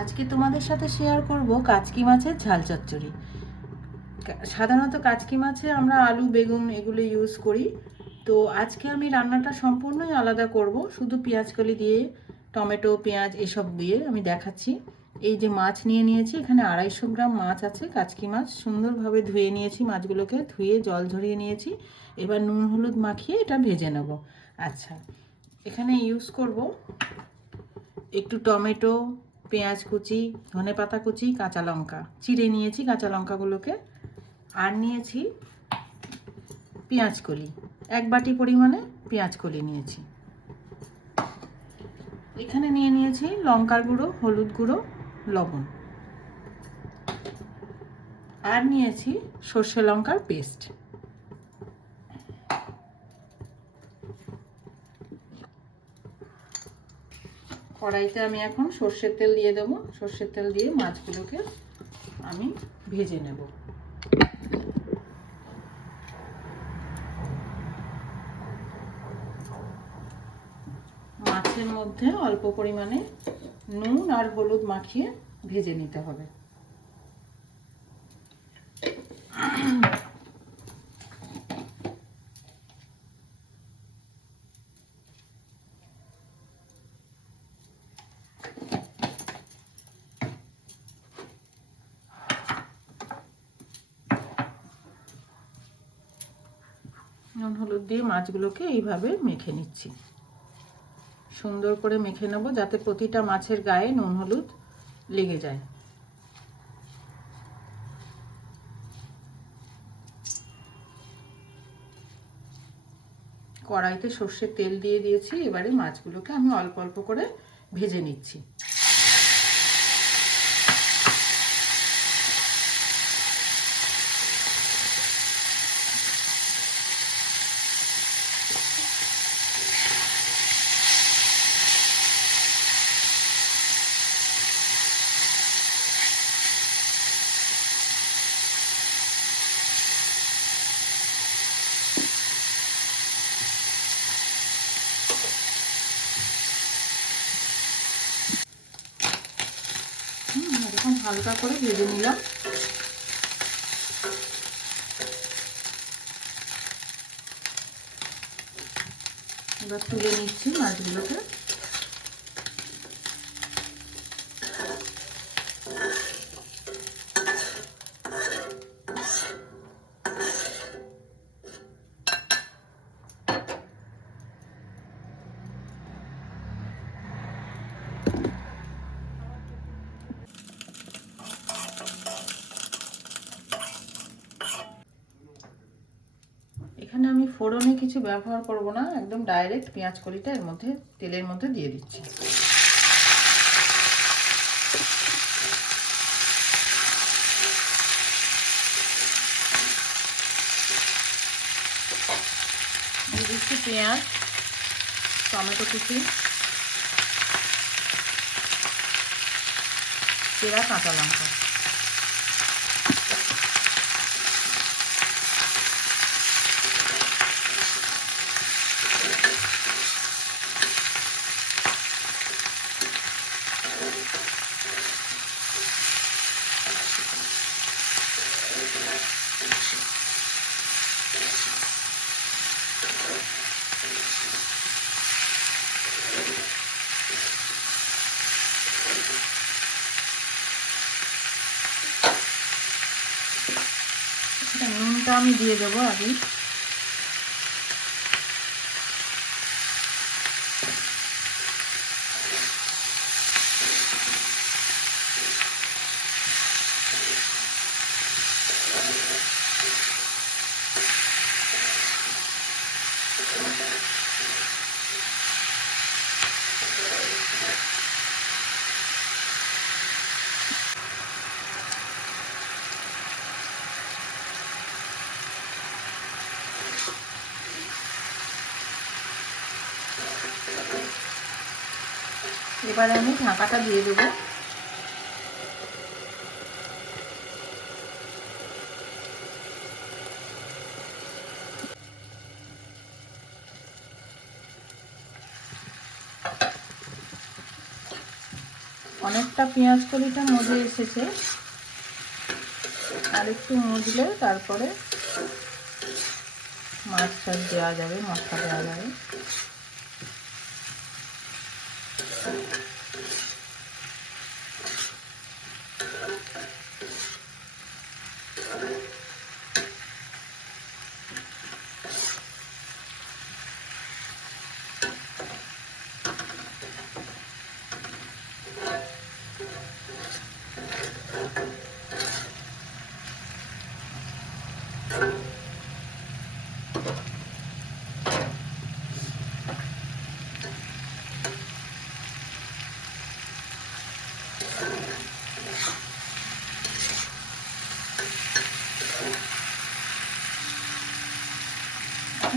আজকে তোমাদের সাথে শেয়ার করব কাচকি মাছের ঝাল চচ্চড়ি। সাধারণত কাচকি মাছে আমরা আলু বেগুন এগুলো ইউজ করি, তো আজকে আমি রান্নাটা সম্পূর্ণই আলাদা করব। শুধু পেঁয়াজকলি দিয়ে, টমেটো পেঁয়াজ এসব দিয়ে আমি দেখাচ্ছি। এই যে মাছ নিয়ে নিয়েছি, এখানে 250 গ্রাম মাছ আছে, কাচকি মাছ। সুন্দরভাবে ধুয়ে নিয়েছি, মাছগুলোকে ধুয়ে জল ঝরিয়ে নিয়েছি। এবার নুন হলুদ মাখিয়ে এটা ভেজে নেব। আচ্ছা, এখানে ইউজ করব একটু টমেটো, পেঁয়াজ কুচি, ধনেপাতা কুচি, কাঁচা লঙ্কা চিড়ে নিয়েছি কাঁচা লঙ্কাগুলোকে। আর নিয়েছি পেঁয়াজ কলি, 1 বাটি পরিমাণে পেঁয়াজ কলি নিয়েছি। এখানে নিয়ে নিয়েছি লঙ্কার গুঁড়ো, হলুদ গুঁড়ো, লবণ। আর নিয়েছি সর্ষে লঙ্কার পেস্ট। কড়াইতে আমি এখন সর্ষের তেল দিয়ে দেবো। সর্ষের তেল দিয়ে মাছগুলোকে আমি ভেজে নেব। মাছের মধ্যে অল্প পরিমাণে নুন আর হলুদ মাখিয়ে ভেজে নিতে হবে। নুন হলুদ দিয়ে মাছগুলোকে এইভাবে মেখে নিচ্ছি। সুন্দর করে মেখে নেব যাতে প্রতিটা মাছের গায়ে নুন হলুদ লেগে যায়। কড়াইতে সর্ষের তেল দিয়ে দিয়েছি। এবারে মাছগুলোকে আমি অল্প অল্প করে ভেজে নিচ্ছি। এরকম হালকা করে ভেজে নিলাম। এবার তুলে নিচ্ছি মাছগুলোকে। এখানে আমি ফোড়নে কিছু ব্যবহার করব না, একদম ডাইরেক্ট পেঁয়াজ কলিটা এর মধ্যে তেলের মধ্যে দিয়ে দিচ্ছি। দিয়ে দিচ্ছি পেঁয়াজ, টমেটো কুচি, চেরা কাঁচা লঙ্কা। নুনটা আমি দিয়ে দেবো আগে। এবারে আমি ঢাকাটা দিয়ে দেবো। অনেকটা পেঁয়াজ কলিটা মজে এসেছে, আর একটু মজলে তারপরে মাছটা দেওয়া যাবে, মশলা দেওয়া যাবে।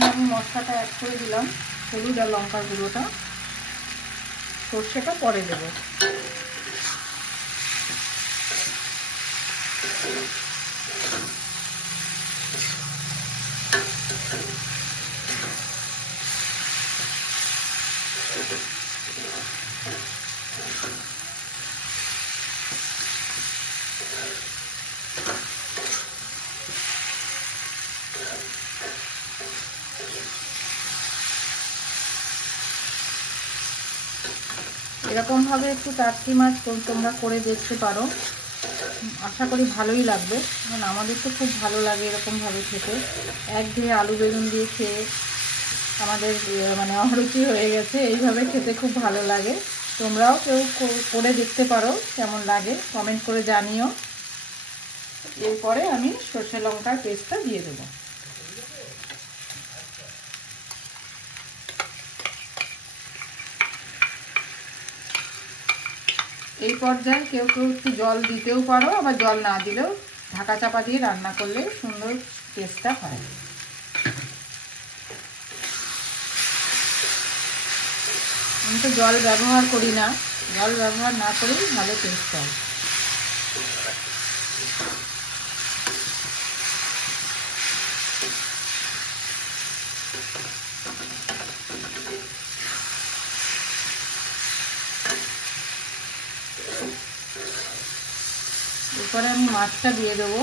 আমি মশলাটা অ্যাড করে দিলাম, হলুদ আর লঙ্কার গুঁড়োটা, সর্ষেটা পরে দেবো। এরকমভাবে একটু টাটকি মাছ তোমরা করে দেখতে পারো, আশা করি ভালোই লাগবে। কারণ আমাদের তো খুব ভালো লাগে এরকমভাবে খেতে। একঘেয়ে আলু বেগুন দিয়ে খেয়ে আমাদের মানে অরুচি হয়ে গেছে, এইভাবে খেতে খুব ভালো লাগে। তোমরাও কেউ করে দেখতে পারো, কেমন লাগে কমেন্ট করে জানিও। এরপরে আমি সর্ষে লঙ্কার পেস্টটা দিয়ে দেবো। এই পর্যায়ে কেউ কেউ একটু জল দিতেও পারো, আবার জল না দিলেও ঢাকা চাপা দিয়ে রান্না করলে সুন্দর টেস্টটা হয়। আমি তো জল ব্যবহার করি না, জল ব্যবহার না করেই ভালো টেস্ট হয়। এরপরে আমি মাছটা দিয়ে দেবো।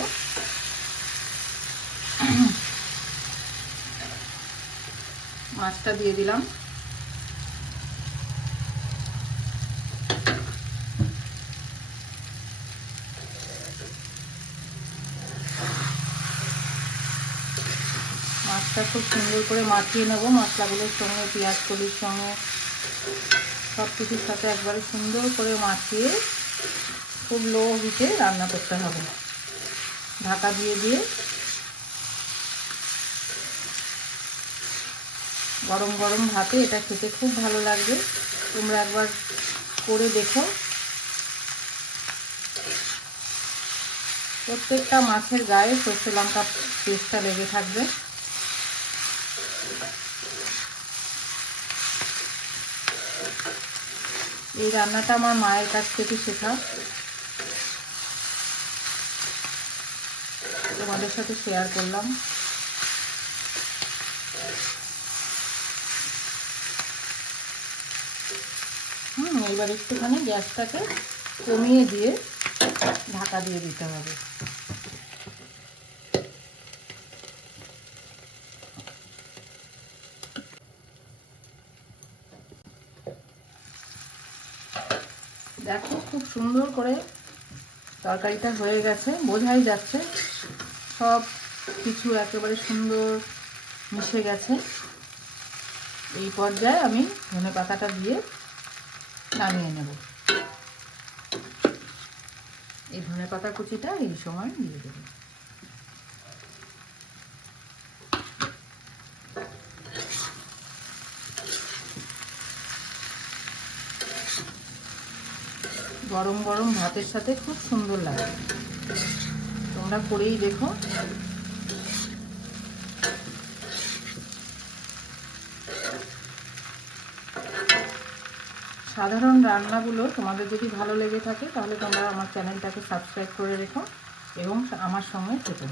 মাছটা দিয়ে দিলাম। মাছটা খুব সুন্দর করে মাখিয়ে নেবো মশলাগুলোর সঙ্গে, পেঁয়াজ কলির সঙ্গে, সব কিছুর সাথে একবারে সুন্দর করে মাখিয়ে খুব লো হিটে রান্না করতে হবে, ঢাকা দিয়ে দিয়ে। গরম গরম ভাতে এটা খেতে খুব ভালো লাগবে, তোমরা একবার করে দেখো। প্রত্যেকটা মাছের গায়ে সর্ষে লঙ্কা পেস্টটা লেগে থাকবে। এই রান্নাটা আমার মায়ের কাছ থেকে শেখা, তোমাদের সাথে শেয়ার করলাম। এবার একটুখানি গ্যাসটাকে কমিয়ে দিয়ে ঢাকা দিয়ে দিতে হবে। দেখো খুব সুন্দর করে তরকারিটা হয়ে গেছে, বোঝাই যাচ্ছে সব কিছু একেবারে সুন্দর মিশে গেছে। এই পর্যায়ে আমি ধনেপাতাটা দিয়ে নামিয়ে নেব। এই ধনেপাতা কুচিটা এই সময় দিয়ে দেব। গরম গরম ভাতের সাথে খুব সুন্দর লাগে, তোমরা করেই দেখো। সাধারণ রান্নাগুলো তোমাদের যদি ভালো লেগে থাকে তাহলে তোমরা আমার চ্যানেলটাকে সাবস্ক্রাইব করে রেখো এবং আমার সঙ্গে থেকো।